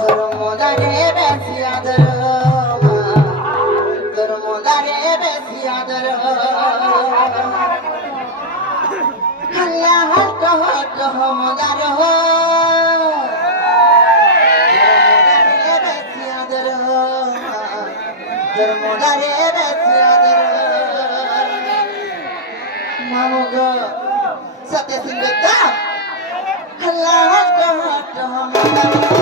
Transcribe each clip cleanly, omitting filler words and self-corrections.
তোর মোদারে বেশি আদর তোর মোদারে বেশি আদর আল্লাহ হট হট মোদার তোর মোদারে বেশি আদর মামুগো সতে সিংহটা আল্লাহ হট হট মোদার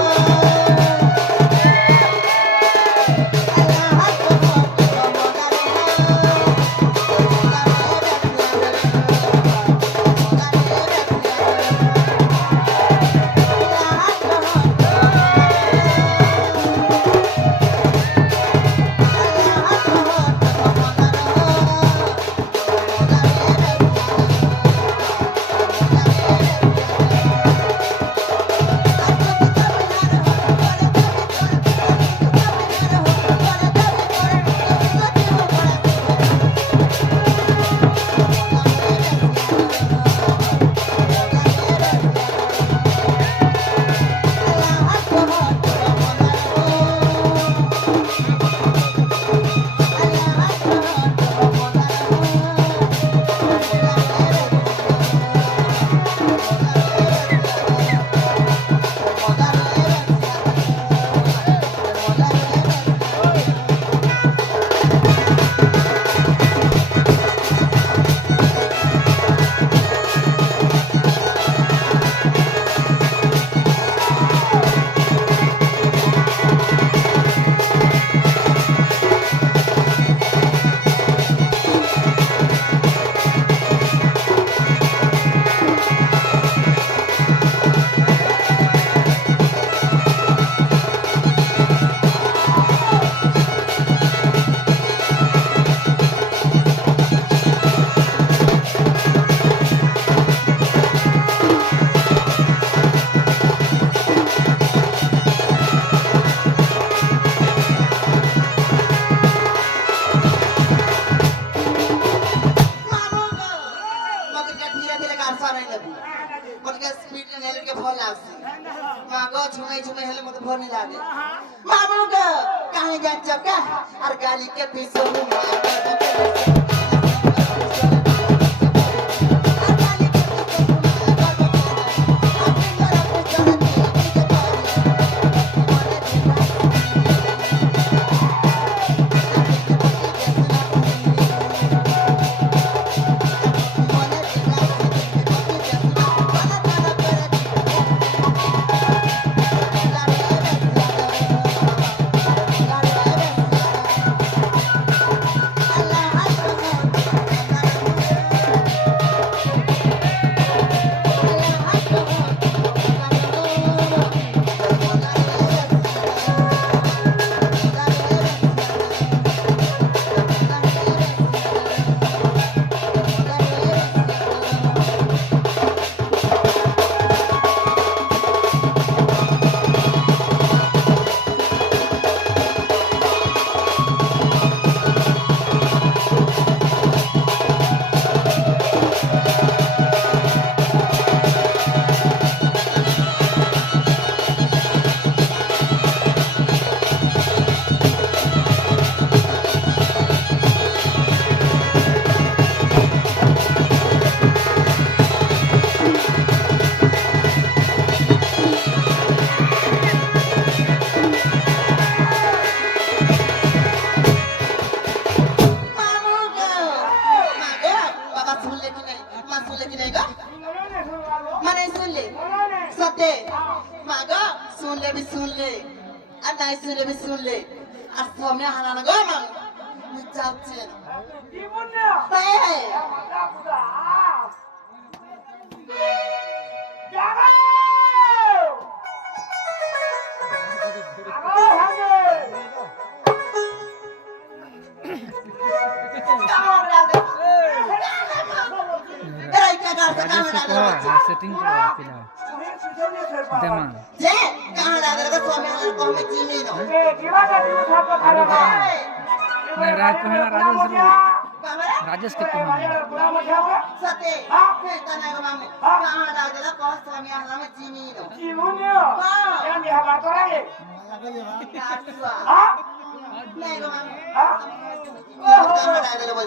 कहीं जा चुका और गाड़ी के पीछे Asomnya anak-anak ngomong ngejauhin setting Demang. कहाँ लगा रहा स्वामी हमारे को हमें चीनी दो नहीं रात को है ना राजू राजेश के तुम सते हे तना गो मामू कहां लागला कह स्वामी आला में जीमीनो काटुआ नहीं गो मामू कहां लागला बोल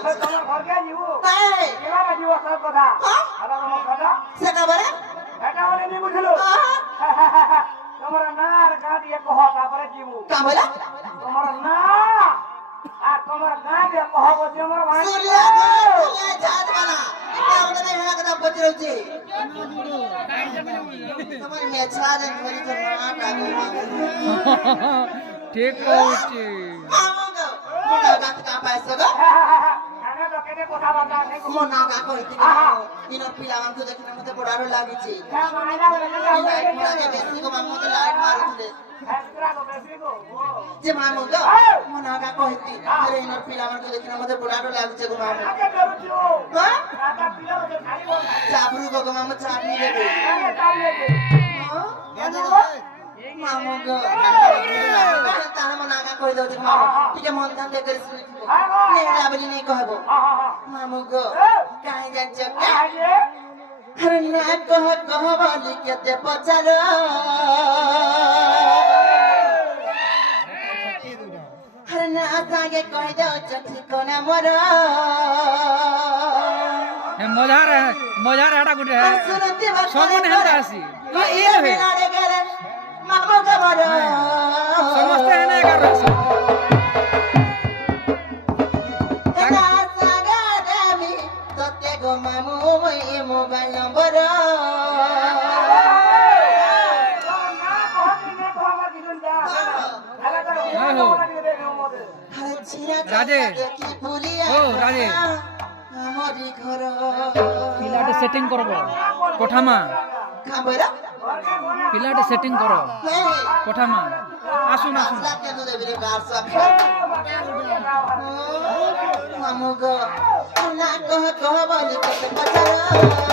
सेटा बरे তোমার না আর গা দিয়ে কহ তারপরে জীবু का बोला তোমার না আর তোমার গা দিয়ে কহ বলছি আমার ভাই सूर्य जात वाला क्या होता है यहाँ का बच रही थी तुम्हारी मेचला दे मेरी तो ना डालो ठीक कहूची मामूंगा मुना का का पैसा का আমি তো কেনে কথা বলতা নাই मुना का कोई थी इनो पिला हम तो देखने में तो बड़ा रो लागी थी মাইনা বলে लाइट मार के बेसी को मामू तो लाइट मार थे হ্যাঁ তো বেশি গো जे मामूंगा मुना का कोई थी अरे इनो पिला हम तो देखने में तो बड़ा रो लागी थी को मामू আগে বেরুছিও हां রাতা পিলা বলে খালি বল चाबरू को मामू चाबी ले दे আগে চালিয়ে দে मामू को तारा मना का कोई दो मामू ठीक है मन ध्यान दे कर नहीं राबली नहीं कहबो मामू को काहे जान चक्का अरे ना कह वाली केते पचारो अरे ना आगे कह दो चठी कोना मोर मजार हटा गुटे है सुनते सबने हेंदा आसी ये बिना रे करे मामू का मोर समझते हैं ना कर रहा ना सागा देवी सत्य गो मामू मोई मोबाइल नंबर राजे ओ राजे हमारी घर पिलाटे सेटिंग करो कोठामा खाबरा पिलाटे सेटिंग करो कोठामा आसुन आसुन लाके तो देबरे कार सब मामू गो ना कह बोली के पचारो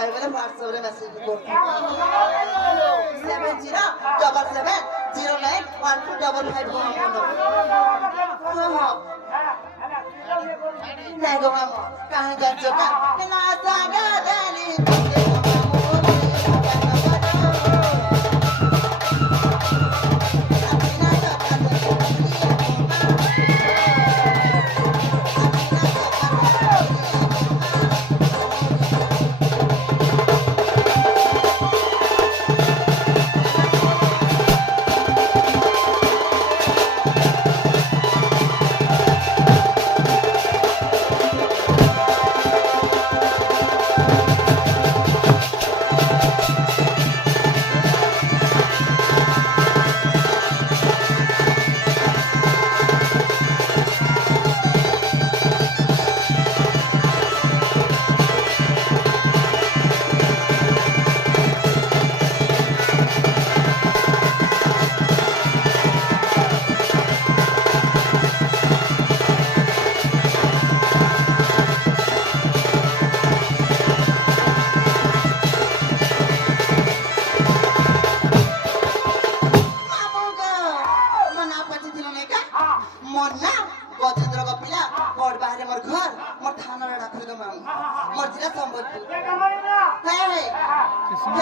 पाए बोले व्हाट्सएप रे मैसेज करते 7077091255 को हम नहीं गो मामू कहां जाचो का ना सागा दाली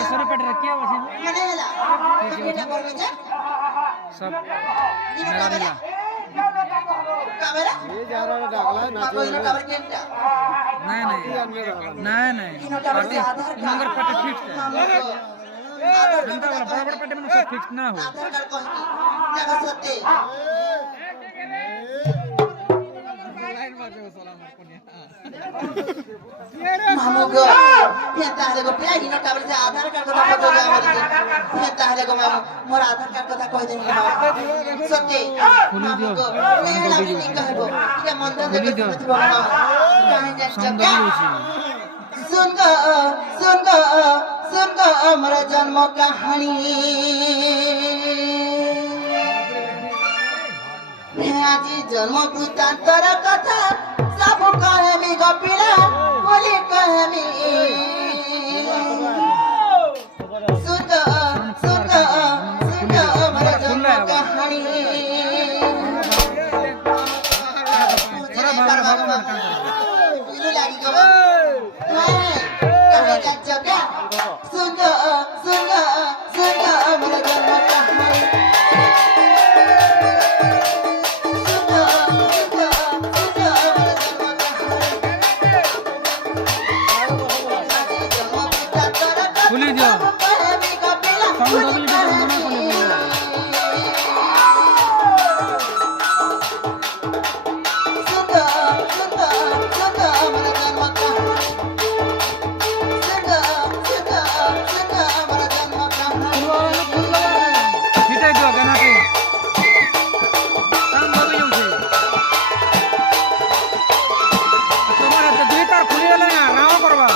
सर पेट रखिया बसी सब मेरा मिला नहीं नहीं पार्टी नंबर पेट फिक्स है जनता वाला बड़ा बड़ा पेट में सब फिक्स ना हो मामुगो पेता हले को पे हिनो टावर से आधार कार्ड कथा पतो जा बोली पेता हले को मामू मोर आधार कार्ड कथा कह देनी सत्य मामुगो मैं लागी नहीं कहबो के मन दे दे काहे जा चका सुन गो हमरा जन्म कहानी मैं आज जन्म वृत्तांतर कथा सब कहे मी गपिला बोली कहे मी सुन हमरा जन्म कहानी थोड़ा भाग इनु लागी गो कहे जा जगा सुन हमरा जन्म कहानी खुली दियो साउंड डबल के मना कोले हिटे दियो गाना के साउंड डबल होसे तुम्हारा तो दुई तार खुली गेले ना राव करबा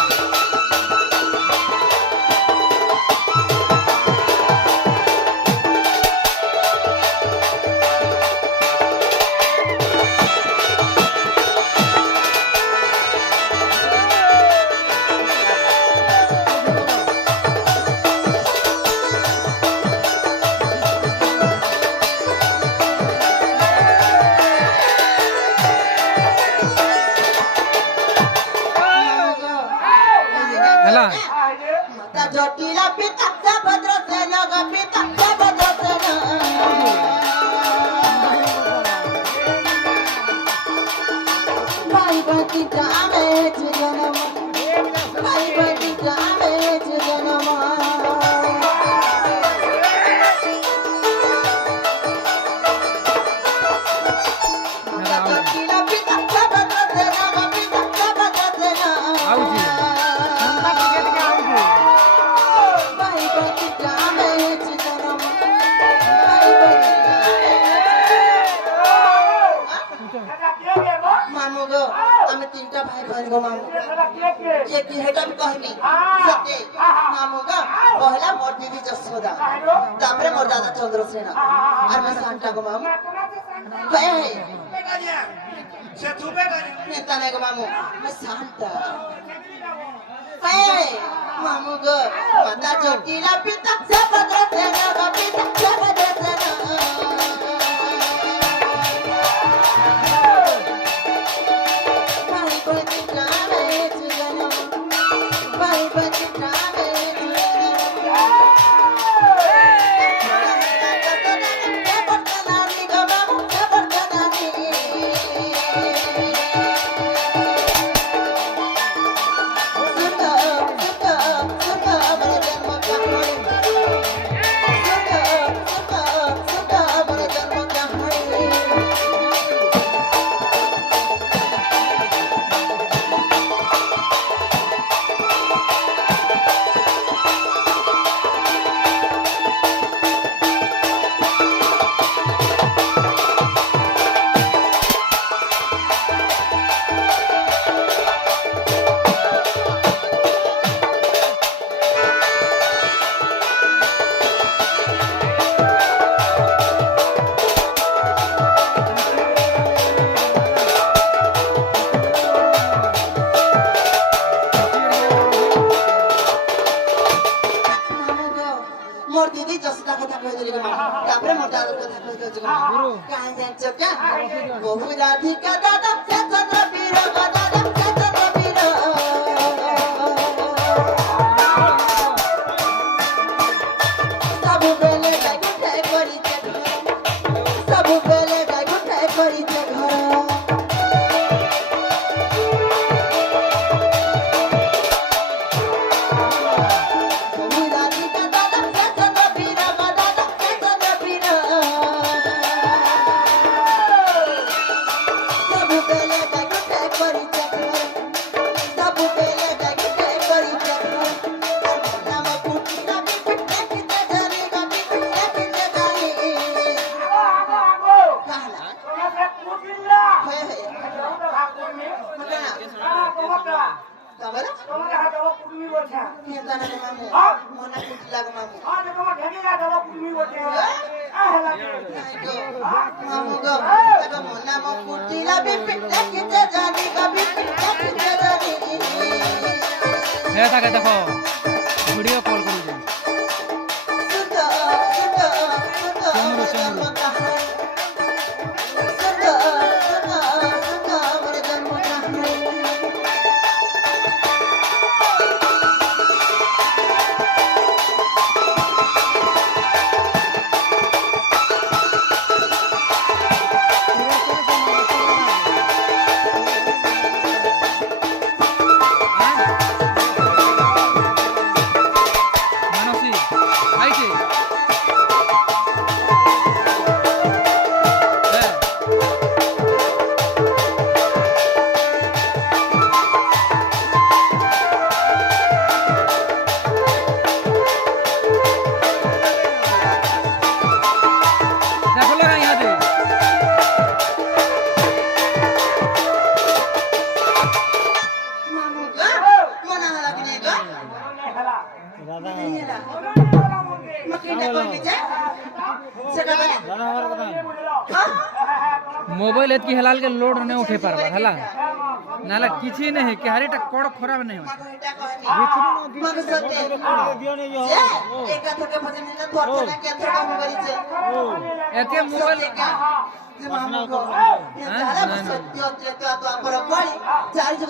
हेला माता जटिला पिता भद्र से लग पिता भद्र से भाई बटी जामे जन्म भाई बटी जामे जन्म माता जटिला पिता भद्र से लग पिता भद्र से आउजी संता टिकट के आउजी भाई बटी जामे जन्म भाई बटी मामू गो আমি তিনটা ভাই বোন গো মামু কে কি হেটা আমি কহিনি সত্যি মামু গো পহলা মোর দিদি যশোদা তারপরে মোর দাদা চন্দ্রসেন আর मैं शांता गो मामू হে से तू पे कर नेता ने गो मामू मैं Shanta Hey, mamu go, mata chokila pita, sabadratena, pita, sabadratena. Bye, patita, chulano. Bye, patita, मोर दीदी जसता कथा कहि देली मा तापरे मोर दादा कथा कहि देली मा काहे जान्छ क्या बहु राधिका दादा चंद्र वीर दादा चंद्र वीर सब बेले गाय गुठे करी के सब बेले गाय गुठे करी के घर देखो वीडियो कॉल करूँ मोबाइल एतकी हलाल के लोड नहीं उठे पारबा हला नाला किछि नहीं के हरीटा कोड खराब नहीं हो एते मोबाइल चार्ज